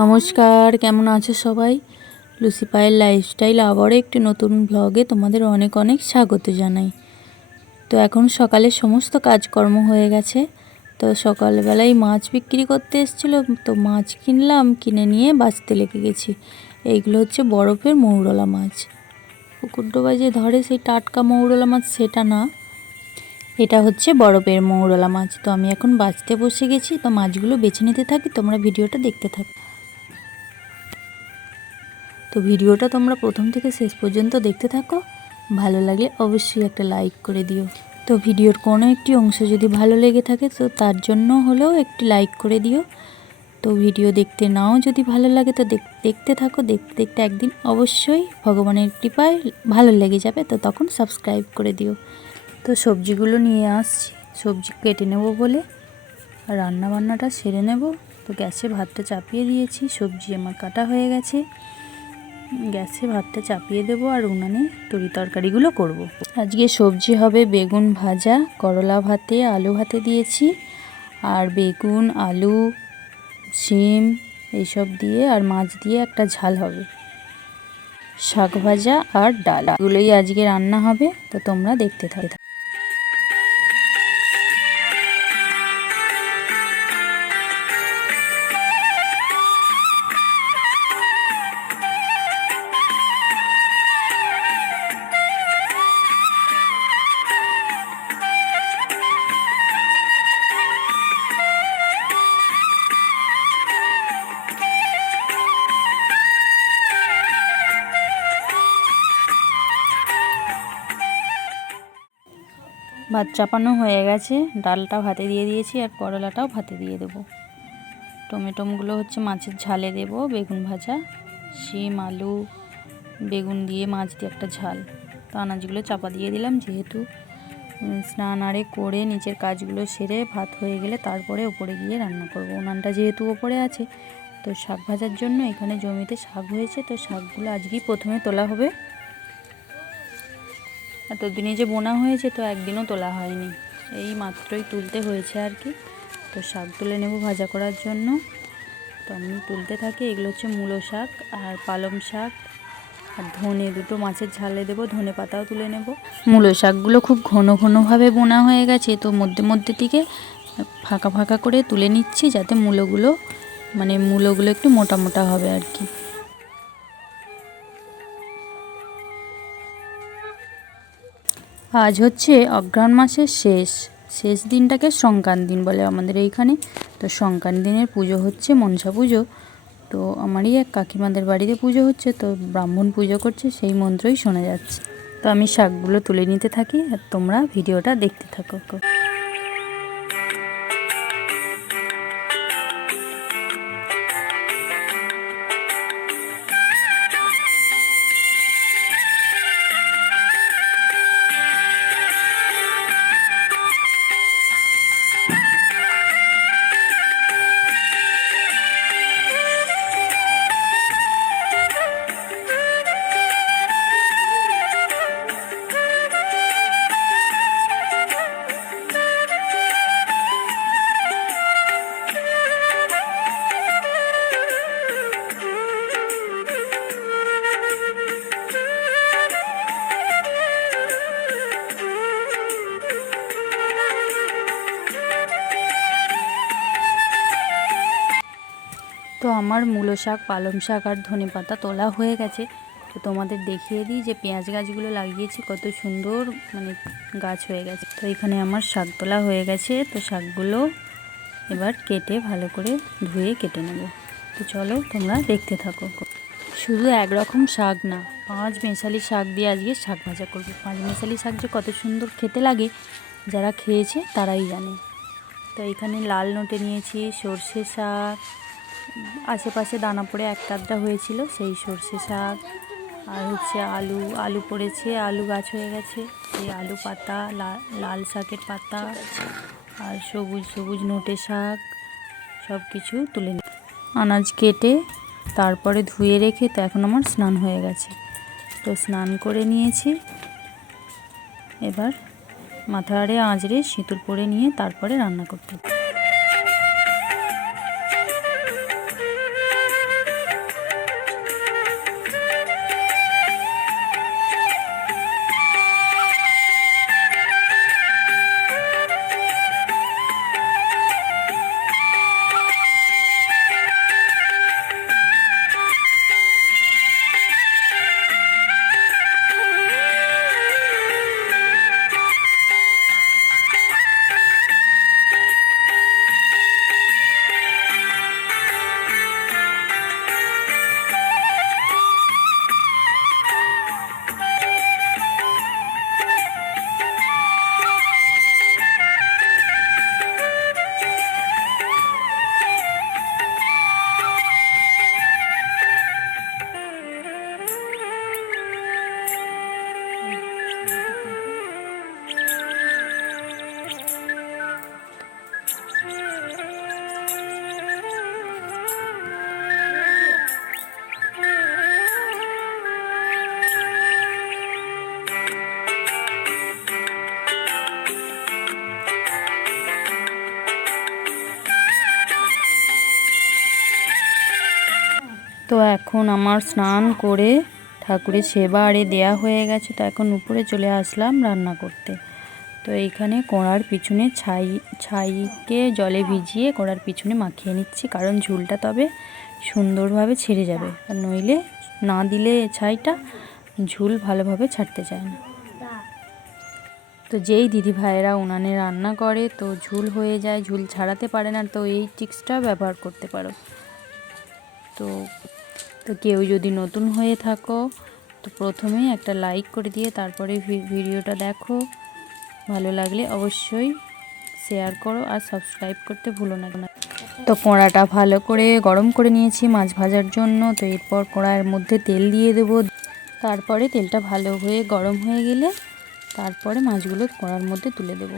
নমস্কার, কেমন আছো সবাই? লুসি পায়ের লাইফস্টাইল আবারও একটি নতুন ব্লগে তোমাদের অনেক অনেক স্বাগত জানাই। তো এখন সকালে সমস্ত কাজকর্ম হয়ে গেছে। তো সকালবেলায় মাছ বিক্রি করতে এসেছিল, তো মাছ কিনলাম, কিনে নিয়ে বাঁচতে লেগে গেছি। এইগুলো হচ্ছে বরফের মৌরলা মাছ। পুকুর ডোবায় যে ধরে সেই টাটকা মৌরলা মাছ, সেটা না। এটা হচ্ছে বরফের মৌরলা মাছ। তো আমি এখন বাঁচতে বসে গেছি, তো মাছগুলো বেছে নিতে থাকি, তোমরা ভিডিওটা দেখতে থাকো। তো ভিডিওটা তোমরা প্রথম থেকে শেষ পর্যন্ত দেখতে থাকো। ভালো লাগলে অবশ্যই একটা লাইক করে দিও। তো ভিডিওর কোনো একটি অংশ যদি ভালো লেগে থাকে, তো তার জন্য হলেও একটি লাইক করে দিও। তো ভিডিও দেখতে নাও যদি ভালো লাগে, তো দেখতে থাকো। দেখতে দেখতে একদিন অবশ্যই ভগবানের কৃপায় ভালো লেগে যাবে, তো তখন সাবস্ক্রাইব করে দিও। তো সবজিগুলো নিয়ে আসছি। সবজি কেটে নেব বলে। রান্না বান্নাটা সেরে নেব। তো গ্যাসে ভাতটা চাপিয়ে দিয়েছি। সবজি আমার কাটা হয়ে গেছে। গ্যাসে ভাতটা চাপিয়ে দেব আর উনানে তরি তরকারিগুলো করব। আজকে সবজি হবে বেগুন ভাজা, করলা ভাতে, আলু ভাতে দিয়েছি। আর বেগুন, আলু, শিম এইসব দিয়ে আর মাছ দিয়ে একটা ঝাল হবে। শাক ভাজা আর ডালা। এগুলোই আজকে রান্না হবে, তো তোমরা দেখতে থাকো। ভাত চাপানো হয়ে গেছে। ডালটা ভাতে দিয়ে দিয়েছি আর করলাটাও ভাতে দিয়ে দেবো। টমেটোমগুলো হচ্ছে মাছের ঝালে দেব, বেগুন ভাজা, শিম, আলু, বেগুন দিয়ে মাছ দিয়ে একটা ঝাল। তো আনাজগুলো চাপা দিয়ে দিলাম যেহেতু স্নান আরে করে নিচের কাজগুলো সেরে ভাত হয়ে গেলে তারপরে ওপরে গিয়ে রান্না করব। উনানটা যেহেতু ওপরে আছে, তো শাক ভাজার জন্য এখানে জমিতে শাক হয়েছে, তো শাকগুলো আজকেই প্রথমে তোলা হবে। এতদিনে যে বোনা হয়েছে তো একদিনও তোলা হয়নি। এই মাত্রই তুলতে হয়েছে আর কি। তো শাক তুলে নেব ভাজা করার জন্য। তো আমি তুলতে থাকি, এগুলো হচ্ছে মূলো শাক আর পালং শাক। আর ধনে দুটো মাছের ঝালে দেবো, ধনে পাতাও তুলে নেব। মূলো শাকগুলো খুব ঘন ঘনভাবে বোনা হয়ে গেছে, তো মধ্যে মধ্যে থেকে ফাঁকা ফাঁকা করে তুলে নিচ্ছি যাতে মূলোগুলো মানে মূলোগুলো একটু মোটা মোটা হবে আর কি। আজ হচ্ছে অঘ্রাণ মাসের শেষ। শেষ দিনটাকে সংক্রান্ত দিন বলে আমাদের এইখানে। তো সংক্রান্ত দিনের পুজো হচ্ছে মনসা পুজো। তো আমারই এক কাকিমাদের বাড়িতে পুজো হচ্ছে, তো ব্রাহ্মণ পুজো করছে, সেই মন্ত্রই শোনা যাচ্ছে। তো আমি শাকগুলো তুলে নিতে থাকি আর তোমরা ভিডিওটা দেখতে থাকো। তো আমার মূলো শাক, পালং শাক আর ধনে পাতা তোলা হয়ে গেছে। তো তোমাদের দেখিয়ে দিই যে পেঁয়াজ গাছগুলো লাগিয়েছি, কত সুন্দর মানে গাছ হয়ে গেছে। তো এখানে আমার শাক তোলা হয়ে গেছে, তো শাকগুলো এবার কেটে ভালো করে ধুয়ে কেটে নেব। তো চলো তোমরা দেখতে থাকো। শুধু একরকম শাক না, পাঁচ মেশালি শাক দিয়ে আজকে শাক ভাজা করব। পাঁচ মেশালি শাক যে কত সুন্দর খেতে লাগে, যারা খেয়েছে তারাই জানে। তো এখানে লাল নোটে নিয়েছি সর্ষে শাক আশেপাশে দানা পড়ে একটা আধটা হয়েছিল, সেই সর্ষে শাক আর হচ্ছে আলু আলু পড়েছে, আলু গাছ হয়ে গেছে, সেই আলু পাতা লাল শাকের পাতা আর সবুজ সবুজ নোটে শাক সব কিছু তুলে আনাজ কেটে তারপরে ধুয়ে রেখে তো এখন আমার স্নান হয়ে গেছে। তো স্নান করে নিয়েছি। এবার মাথারে আঁচড়ে সিঁতুর পরে নিয়ে তারপরে রান্না করতে এখন আমার স্নান করে ঠাকুরের সেবা আরে দেয়া হয়ে গেছে, তো এখন উপরে চলে আসলাম রান্না করতে। তো এইখানে কড়ার পিছনে ছাই, ছাইকে জলে ভিজিয়ে কড়ার পিছনে মাখিয়ে নিচ্ছি, কারণ ঝুলটা তবে সুন্দরভাবে ছেড়ে যাবে। আর নইলে না দিলে ছাইটা ঝুল ভালোভাবে ছাড়তে চায় না। তো যেই দিদি ভাইয়েরা উনানে রান্না করে, তো ঝুল হয়ে যায়, ঝুল ছাড়াতে পারে না, তো এই টিক্সটা ব্যবহার করতে পারো। তো তো কেউ যদি নতুন হয়ে থাকো, তো প্রথমেই একটা লাইক করে দিয়ে তারপরে ভিডিওটা দেখো। ভালো লাগলে অবশ্যই শেয়ার করো আর সাবস্ক্রাইব করতে ভুলো না। তো কড়াটা ভালো করে গরম করে নিয়েছি মাছ ভাজার জন্য। তো এরপর কড়াইয়ের মধ্যে তেল দিয়ে দেবো। তারপরে তেলটা ভালো হয়ে গরম হয়ে গেলে তারপরে মাছগুলো কড়ার মধ্যে তুলে দেবো।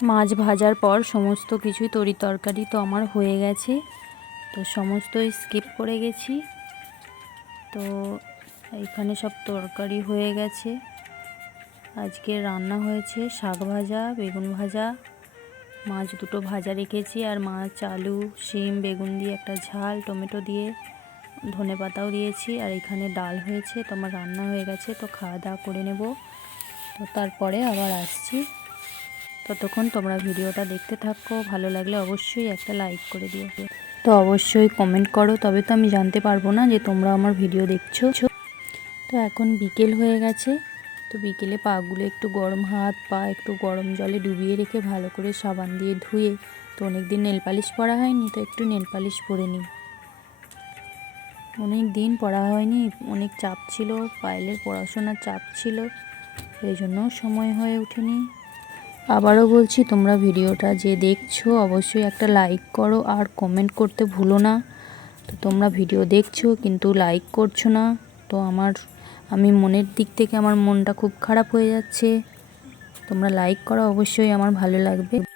মাছ ভাজার পর সমস্ত কিছুই তরি তরকারি তো আমার হয়ে গেছে। তো সমস্তই স্কিপ করে গেছি। তো এখানে সব তরকারি হয়ে গেছে। আজকে রান্না হয়েছে শাক ভাজা, বেগুন ভাজা। মাছ দুটো ভাজা রেখেছি আর মাছ, আলু, শিম, বেগুন দিয়ে একটা ঝাল, টমেটো দিয়ে ধনে পাতাও দিয়েছি। আর এখানে ডাল হয়েছে, তো আমার রান্না হয়ে গেছে, তো খাওয়া দাওয়া করে নেব। তো তারপরে আবার আসছি। ততক্ষণ তোমরা ভিডিওটা দেখতে থাকো। ভালো লাগলে অবশ্যই একটা লাইক করে দিও। তো অবশ্যই কমেন্ট করো। তবে তো আমি জানতে পারব না যে তোমরা আমার ভিডিও দেখছ। তো এখন বিকেল হয়ে গেছে। তো বিকেলে পাগুলো একটু গরম হাত, পা একটু গরম জলে ডুবিয়ে রেখে ভালো করে সাবান দিয়ে ধুয়ে তো অনেক দিন নেল পালিশ পরা হয়নি, তো একটু নেল পালিশ পরে নিই। অনেক দিন পড়া হয়নি, অনেক চাপ ছিল, পায়েলের পড়াশোনার চাপ ছিল, এই জন্য সময় হয়ে ওঠেনি। আবারও বলছি, তোমরা ভিডিওটা যে দেখছ, অবশ্যই একটা লাইক করো আর কমেন্ট করতে ভুলো না। তো তোমরা ভিডিও দেখছ, কিন্তু লাইক করছ না। তো আমার, আমি মনের দিক থেকে আমার মনটা খুব খারাপ হয়ে যাচ্ছে। তোমরা লাইক করো, অবশ্যই আমার ভালো লাগবে।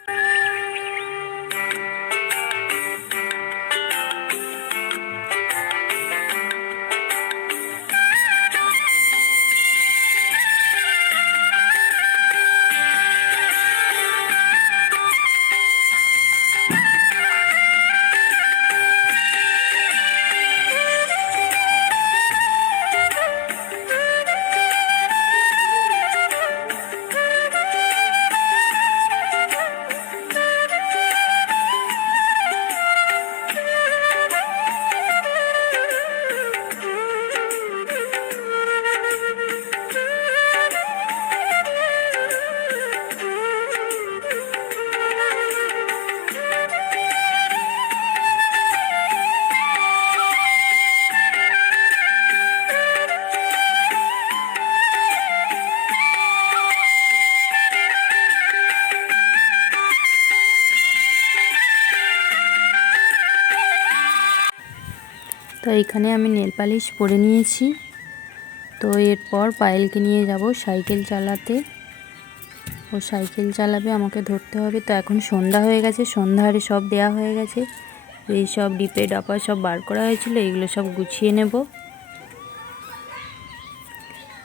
তো এখানে আমি নেল পালিশ পরে নিয়েছি। তো এরপর পায়েলকে নিয়ে যাব সাইকেল চালাতে। ও সাইকেল চালাবে, আমাকে ধরতে হবে। তো এখন সন্ধ্যা হয়ে গেছে সন্ধ্যারে সব দেয়া হয়ে গেছে। এই সব ডিপে ডাপা সব বার করা হয়েছিল এগুলো সব গুছিয়ে নেব।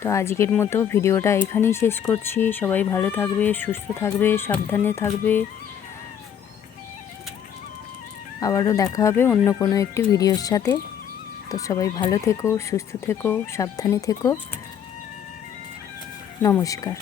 তো আজকের মতো ভিডিওটা এখানেই শেষ করছি। সবাই ভালো থাকবে, সুস্থ থাকবে, সাবধানে থাকবে। আবারও দেখা হবে অন্য কোনো একটি ভিডিওর সাথে। তো সবাই ভালো থেকো সুস্থ থেকো সাবধানে থেকো। নমস্কার।